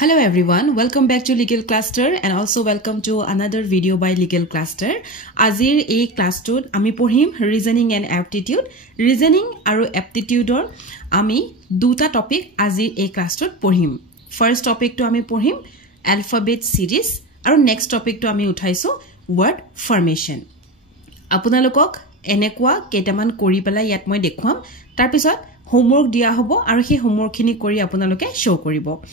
Hello everyone, welcome back to Legal Cluster and also welcome to another video by Legal Cluster. Azir a class to ami porhim reasoning and aptitude. Reasoning aru aptitude or ami duta topic azir a class to porhim. First topic to ami porhim alphabet series aru next topic to ami uthaiso word formation. Apunalokok enekwa ketaman kori pela yat moi dekhwam tar pisot homework dia hobo aru he homework khini kori apunaloke show koribo.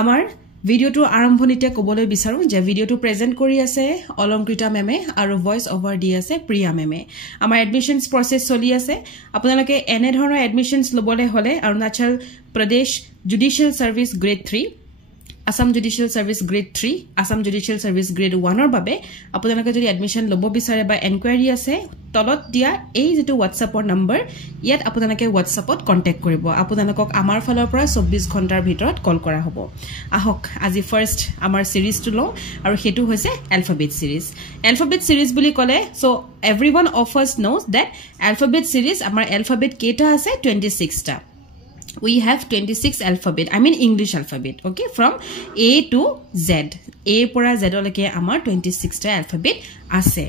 Amar video to arambhonite kobole bisaru je video to present kori ase Olonkrita meme aru voice over di ase Priya meme. Amar admissions process soli ase apunaloke ene dhoroner admissions lobole hole Arunachal Pradesh Judicial Service Grade 3 Assam Judicial Service Grade 3 Assam Judicial Service Grade 1 or babe apunaloke jodi admission lobo bisare ba enquiry ase tolot dia ei jetu WhatsApp or number yet apunaloke WhatsApp ot contact koribo apunalokok amar falor pora 24 ঘণ্টাৰ ভিতৰত কল কৰা হ'ব ahok আজি first amar series to lo aru hetu hoise alphabet series বুলি কলে so everyone of us knows that alphabet series amar alphabet keta ase 26 ta we have 26 alphabet I mean English alphabet okay from A to Z A pora Z leke amar 26 ta alphabet ase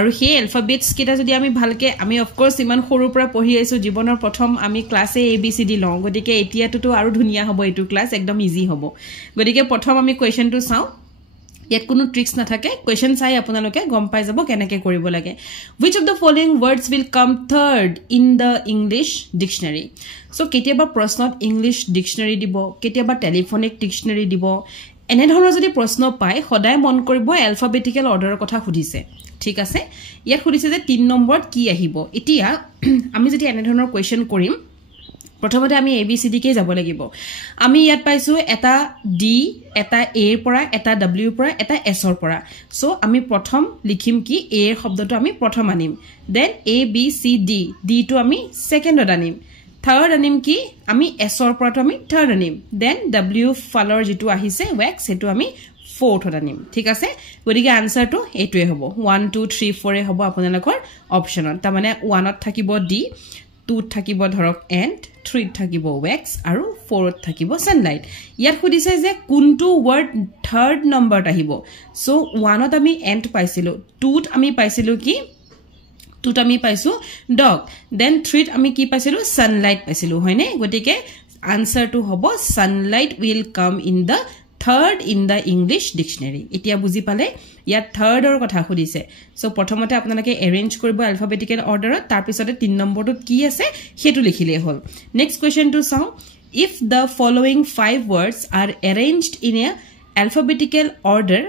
aru he alphabets kita jodi ami bhalke ami of course iman khoru pora pohi aisu jibonor prothom ami class A ABCD long godike etia to aru dhunia hobo etu class ekdom easy hobo godike prothom ami question to saw yet কোনো tricks na thake question sai apunaloke gom pai jabo kenake koribo lage which of the following words will come third in the English dictionary so ketiaba prosnot English dictionary dibo ketiaba telephonic dictionary dibo ene dhonor jodi prosno pai hoday mon koribo alphabetical order kotha khudise ঠিক আছে ইয়াত খুদিছে যে 3 নম্বৰত কি আহিব এতিয়া আমি যদি ene dhonor question korim প্ৰথমতে আমি ABCD কে যাব লাগিব আমি ইয়াত পাইছো এটা D এটা A পৰা এটা W পৰা এটা S ৰ পৰা সো আমি প্ৰথম লিখিম কি A এৰ শব্দটো আমি প্ৰথম আনিম then A B C D D টো আমি সেকেন্ডত আনিম থার্ড আনিম কি আমি S ৰ পৰা আমি থাৰ্ড আনিম দেন W ফালৰ যেটো আহিছে wax সেটো আমি fourth আনিম ঠিক আছে গতিকে আনসারটো এটোৱে হ'ব 1 2 3 4 এ হ'ব আপোনালোকৰ অপচনত তাৰ মানে 1 ত থাকিব D 2 থাকিব ধৰক and 3 থাকিব wax আৰু 4 থাকিব sunlight ইয়াত খুদিছে যে কোনটো ওয়াৰ্ড থাৰ্ড নম্বৰ আহিব সো 1 ত আমি and পাইছিলো 2 ত আমি পাইছিলো কি 2 ত আমি পাইছো dog then 3 ত আমি কি পাইছিলো sunlight পাইছিলো হয়নে গটিকে আনসার টু হ'ব sunlight will come in the third in the English dictionary এতিয়া বুজি পালে ইয়াত থার্ড অৰ কথা খুদিছে সো প্ৰথমতে আপোনালোকে অ্যাৰেঞ্জ কৰিব alphabetical order তাৰ পিছতে 3 নম্বৰটোত কি আছে হেতু লিখিলে হল next question to saw if the following 5 words are arranged in a alphabetical order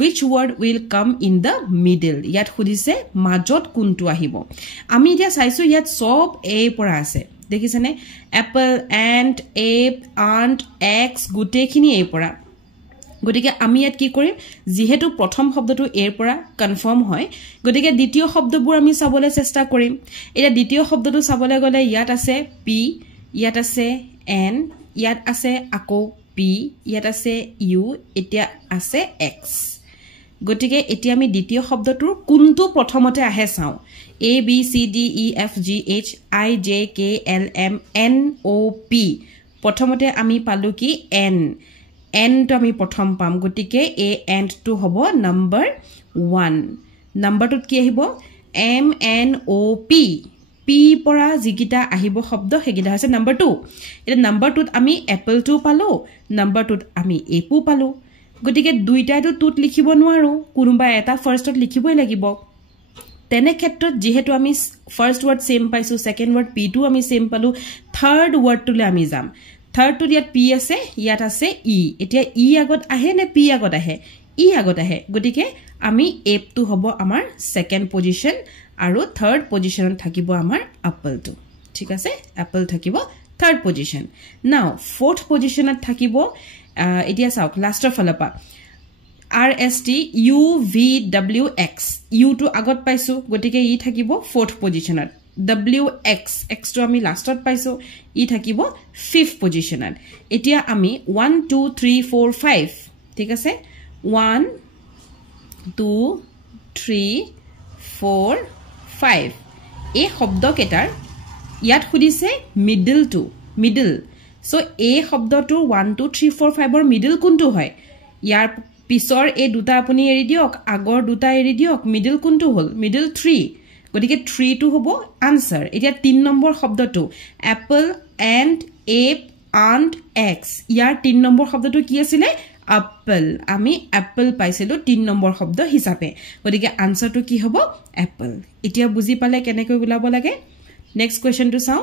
which word will come in the middle ইয়াত খুদিছে মাজত কোনটো আহিব আমি এতিয়া চাইছো ইয়াত সব a পৰা আছে দেখিছেনে apple ant ape ant x গুটেখিনি a পৰা গটিকে আমি ইয়াত কি কৰিম যেহেতু প্ৰথম শব্দটো এৰ পৰা কনফাৰ্ম হয় গটিকে দ্বিতীয় শব্দবোৰ আমি চাবলে চেষ্টা কৰিম এটা দ্বিতীয় শব্দটো চাবলে গলে ইয়াত আছে p ইয়াত আছে n ইয়াত আছে আকৌ p ইয়াত আছে u এতিয়া আছে x গটিকে এতিয়া আমি দ্বিতীয় শব্দটোৰ কোনটো প্ৰথমতে আহে চাও a b c d e f g h i j k l m n o p প্ৰথমতে আমি পালো কি n n to আমি প্ৰথম পাম গটিকে a and to হ'ব number 1 number to কি আহিব m n o p p পৰা জিকিটা আহিব শব্দ হেগিটা হৈছে number 2 এটা number 2 ত আমি apple 2 পালো number 2 ত আমি apple পালো গটিকে দুইটাটো টুত লিখিব নোৱাৰো কোনোবা এটা ফাৰ্ষ্টত লিখিবই লাগিব তেনে ক্ষেত্ৰত যেহেতু আমি ফাৰ্ষ্ট ওয়ার্ড সেম পাইছো সেকেন্ড ওয়ার্ড p2 আমি সেম পালো থার্ড ওয়ার্ড টুলে আমি যাম থার্ড টু ইয়াত p আছে ইয়াত আছে e এতিয়া e আগত আহে নে p আগত আহে e আগত আহে গটিকে আমি ape টু হ'ব আমাৰ সেকেন্ড পজিশন আৰু থাৰ্ড পজিশনত থাকিব আমাৰ apple টু ঠিক আছে apple থাকিব থাৰ্ড পজিশন নাও ফোৰ্থ পজিশনত থাকিব এতিয়া চাওক লাষ্টৰ ফলপা r s t u v w x u টু আগত পাইছো গটিকে ই থাকিব ফোর্থ পজিশনত w x x to আমি লাষ্টত পাইছো ই থাকিব ফিফথ পজিশনত এতিয়া আমি 1 2 3 4 5 ঠিক আছে 1 2 3 4 5 এই শব্দ কেটাৰ ইয়াত খুদিছে মিডল টু মিডল সো এই শব্দটো 1 2 3 4 5 ৰ মিডল কোনটো হয় ইয়াৰ পিছৰ এই দুটা আপুনি এৰি দিয়ক আগৰ দুটা এৰি দিয়ক মিডল কোনটো হল মিডল 3 গতিকে 3 টো হ'ব আনসাৰ এতিয়া 3 নম্বৰ শব্দটো apple and ape and x ইয়াৰ 3 নম্বৰ শব্দটো কি আছিল apple আমি apple পাইছিলো 3 নম্বৰ শব্দ হিচাপে গতিকে আনসাৰটো কি হ'ব apple এতিয়া বুজি পালে কেনেকৈ উলাব লাগে নেক্সট কোৱেশ্চনটো চাও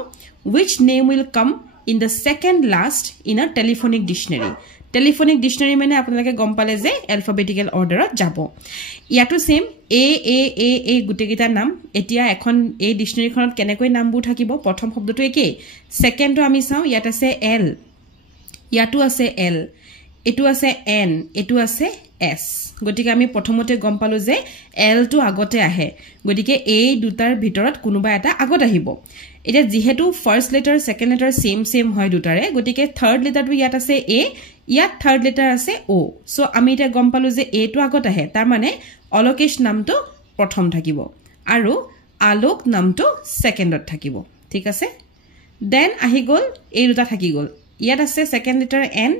which name will come in the second last in a telephonic dictionary telephonic dictionary মানে আপোনালোকে গম পালে যে alphabetical orderত যাব ইয়াটো সেম a গুটেকিটা নাম এতিয়া এখন এই ডিকশনাৰীখনত কেনেকৈ নামবোৰ থাকিব প্ৰথম শব্দটো একে সেকেন্ডটো আমি চাও ইয়াত আছে l ইয়াটো আছে l এটো আছে n এটো আছে s গতিকে আমি প্ৰথমতে গম পালো যে l টো আগতে আহে গতিকে এই দুটাৰ ভিতৰত কোনোবা এটা আগত আহিব এটা যেহেতু first letter second letter same হয় দুটাৰে গতিকে থাৰ্ড লেটাৰটো ইয়াত আছে a ইয়াত থাৰ্ড লেটাৰ আছে o সো আমি এটা গম পালো যে a টো আগত আহে তাৰ মানে অলোকেশ নামটো প্ৰথম থাকিব আৰু আলোক নামটো সেকেন্ডত থাকিব ঠিক আছে দেন আহি গল এই দুটা থাকি গল ইয়াত আছে সেকেন্ড লেটাৰ n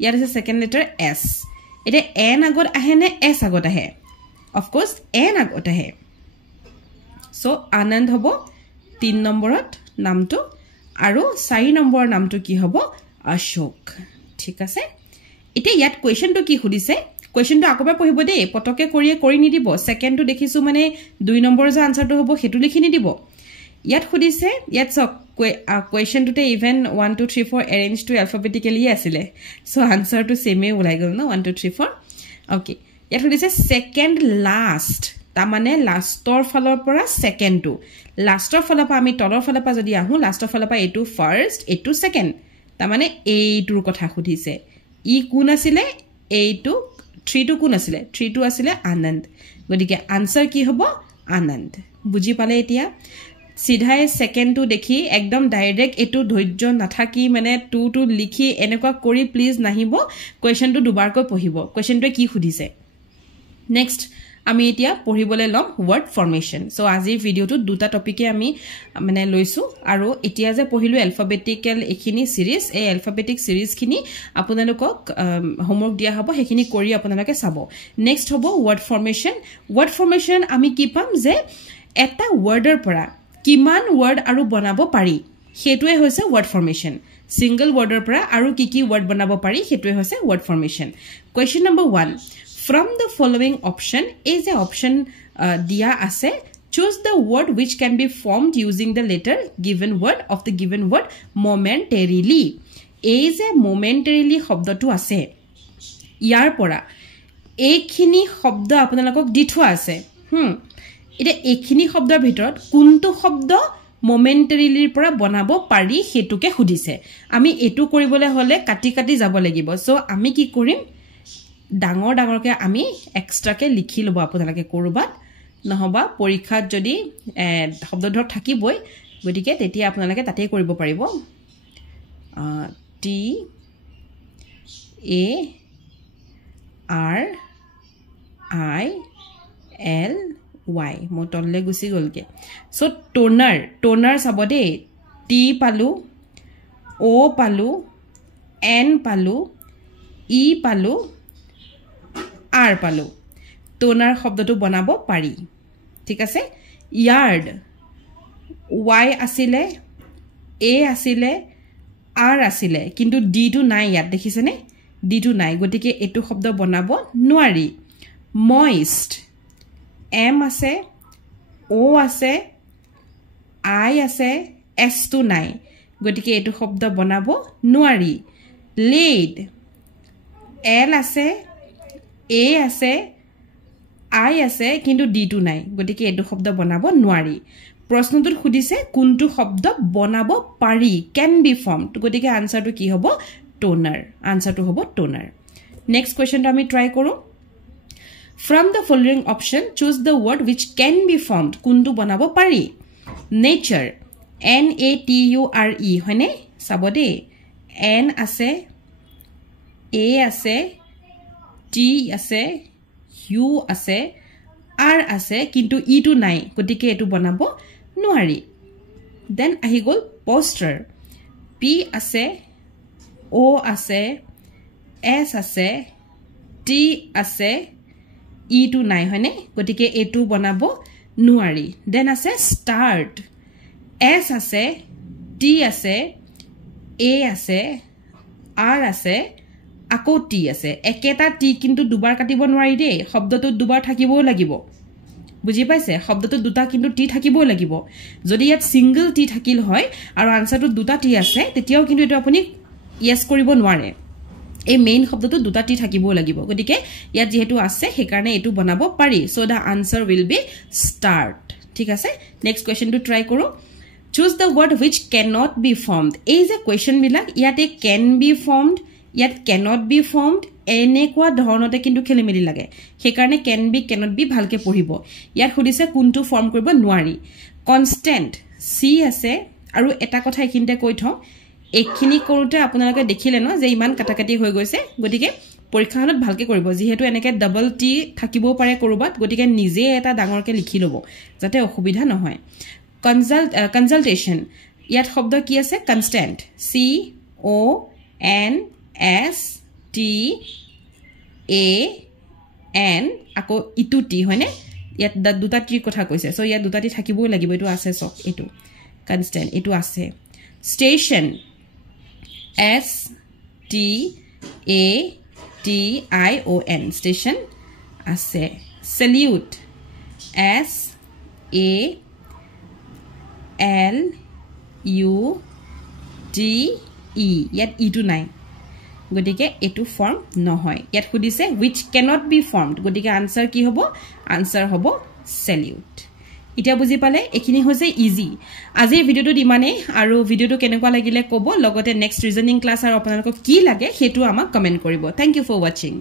ইয়াত আছে সেকেন্ড লেটাৰ s এটা n আগত আহে নে s আগত আহে অফ কোর্স n আগত আহে সো আনন্দ হ'ব 3 নম্বৰত নামটো আৰু 4 নম্বৰ নামটো কি হ'ব অশোক ঠিক আছে এতিয়া ইয়াত কোৱেশ্চনটো কি খুদিছে কোৱেশ্চনটো আকবাৰ পঢ়িব দেই পটকে কৰি নিদিব সেকেন্ডটো দেখিছো মানে 2 নম্বৰ যে আনসাৰটো হ'ব হেতু লিখি নিদিব ইয়াত খুদিছে ইয়াত সক কোৱেশ্চনটোতে ইভেন 1 2 3 4 arranged to alphabetically আছিল সো আনসাৰটো সেমে ওলাই গল ন 1 2 3 4 ওকে ইয়াত খুদিছে সেকেন্ড লাস্ট তা মানে লাষ্টৰ ফালৰ পৰা সেকেন্ডটো লাষ্টৰ ফালৰ পৰা আমি তলৰ ফালৰ পৰা যদি আহু লাষ্টৰ ফালৰ পৰা এটো ফাৰ্স্ট এটো সেকেন্ড তা মানে এইটোৰ কথা খুদিছে ই কোন আছিল এইটো 3 টো কোন আছিল 3 টো আছিল আনন্দ গতিকে আনসাৰ কি হ'ব আনন্দ বুজি পালে এতিয়া সিধাই সেকেন্ড টো দেখি একদম ডাইৰেক্ট এটো ধৈৰ্য নাথাকি মানে 2 টো লিখি এনেকুৱা কৰি প্লিজ নাহিব কোৱেশ্চনটো দুবাৰকৈ পঢ়িব কোৱেশ্চনটোৱে কি খুদিছে নেক্সট আমি এতিয়া পঢ়িবলৈ লম ওয়াৰ্ড ফৰমেশন সো আজিৰ ভিডিওটো দুটা টপিকে আমি মানে লৈছো আৰু এতিয়া যে পঢ়িলো অ্যালফাবেটিক্যাল এখিনি সিৰিজ এই অ্যালফাবেটিক সিৰিজখিনি আপোনালোকক হোমৱৰ্ক দিয়া হ'ব হেখিনি কৰি আপোনালোকে চাব নেক্সট হ'ব ওয়াৰ্ড ফৰমেশন আমি কি পাম যে এটা ওয়াৰ্ডৰ পৰা কিমান ওয়াৰ্ড আৰু বনাব পাৰি হেতুৱে হৈছে ওয়াৰ্ড ফৰমেশন সিঙ্গল ওয়াৰ্ডৰ পৰা আৰু কি ওয়াৰ্ড বনাব পাৰি হেতুৱে হৈছে word formation question number 1 From the following option is a option dia ase choose the word which can be formed using the letter given word of the given word momentarily is a momentarily শব্দটো আছে ইয়াৰ পৰা এইখিনি শব্দ আপোনালোকক দি থোৱা আছে এটা এইখিনি শব্দৰ ভিতৰত কোনটো শব্দ momentarily পৰা বনাব পাৰি হেতুকে খুদিছে আমি এটো কৰিবলৈ হলে কাটি যাব লাগিব সো আমি কি কৰিম ডাঙৰকে আমি এক্সট্ৰাকে লিখি লব আপোনালোকে কৰবাত নহবা পৰীক্ষাত যদি শব্দধৰ থাকিবই গতিকে তেতিয়া আপোনালোকে তাতে কৰিব পাৰিব T A R I L Y মতললে গুছি গলকে সো টোনাৰ চাব দে T পালো O পালো N পালো E পালো R পালো টোনাৰ শব্দটো বনাব পাৰি ঠিক আছে ইয়াৰ্ড Y আছিল A আছিল R আছিল কিন্তু D টো নাই ইয়াত দেখিছেনে D টো নাই গতিকে এটো শব্দ বনাব নোৱাৰি moist M আছে O আছে I আছে S টো নাই গতিকে এটো শব্দ বনাব নোৱাৰি laid L আছে A আছে I আছে কিন্তু D টো নাই গতিকে এটো শব্দ বনাব নোৱাৰি প্ৰশ্নটোত খুদিছে কোনটো শব্দ বনাব পাৰি can be formed গতিকে আনসাৰটো কি হ'ব টোনাৰ আনসাৰটো হ'ব টোনাৰ নেক্সট কোৱেশ্চনটো আমি ট্ৰাই কৰো from the following option choose the word which can be formed কোনটো বনাব পাৰি nature N A T U R E হয়নে চাব দে N আছে A আছে T আছে U আছে R আছে কিন্তু E টো নাই গতিকে এটো বনাব নোৱাৰি দেন আহি গল poster P আছে O আছে S আছে T আছে E to নাই হয়নে গটিকে এটু বনাব নোৱাৰি দেন আছে স্টার্ট S আছে T আছে A আছে R আছে আকৌ T আছে একেটা T কিন্তু দুবাৰ কাটিব নোৱাৰি দে শব্দটো দুবাৰ থাকিবও লাগিব বুজি পাইছে শব্দটো দুটা কিন্তু T থাকিবও লাগিব যদি ইয়াত সিঙ্গল T থাকিল হয় আৰু আনসাৰটো দুটা T আছে তেতিয়াও কিন্তু এটো আপুনি ইয়েস কৰিব নোৱাৰে এই মেইন শব্দটো দুটা T থাকিবও লাগিব গটিকে ইয়াত যেহেতু আছে সেই কাৰণে এটো বনাব পাৰি so the answer will be start ঠিক আছে নেক্সট কোয়েশ্চনটো ট্ৰাই কৰো choose the word which cannot be formed এই যে কোয়েশ্চন বিলাক ইয়াতে can be formed ইয়াত cannot be formed এনেকুৱা ধৰণতে কিন্তু খেলিমেলি লাগে সেই কাৰণে can be cannot be ভালকে পঢ়িব ইয়াত খুদিছে কোনটো ফৰ্ম কৰিব নোৱাৰি কনস্ট্যান্ট c আছে আৰু এটা কথা এখিনতে কৈ থওঁ এখিনি কৰোতে আপোনালোকে দেখিলে ন যে ইমান কাটাকাটি হৈ গৈছে গটিকে পৰীক্ষাখনত ভালকে কৰিব যেহেতু এনেকে ডাবল টি থাকিবও পাৰে কৰবাত গটিকে নিজে এটা ডাঙৰকে লিখি লব যাতে অসুবিধা নহয় কনসালটেশন ইয়াত শব্দ কি আছে constant C O N S T A N আকৌ ইটু টি হয়নে ইয়াত দুটা টি কথা কৈছে সো ইয়াত দুটা টি থাকিবই লাগিব এটো আছে সব এটো কনস্ট্যান্ট এটো আছে station S T A T I O N station আছে salute S A L U T E ইয়াত ই টু নাই গটিকে এটু ফর্ম নহয় ইয়াত খুদিছে which cannot be formed গটিকে আনসার কি হ'ব আনসার হ'ব salute ইটা বুজি পালে এখিনি হৈছে ইজি আজি ভিডিওটো দিমানে আৰু ভিডিওটো কেনেকুৱা লাগিলে ক'ব লগতে নেক্সট ৰিজনিং ক্লাস আৰু আপোনালোকক কি লাগে হেতু আমাক কমেন্ট কৰিব থ্যাংক ইউ ফৰ ওয়াচিং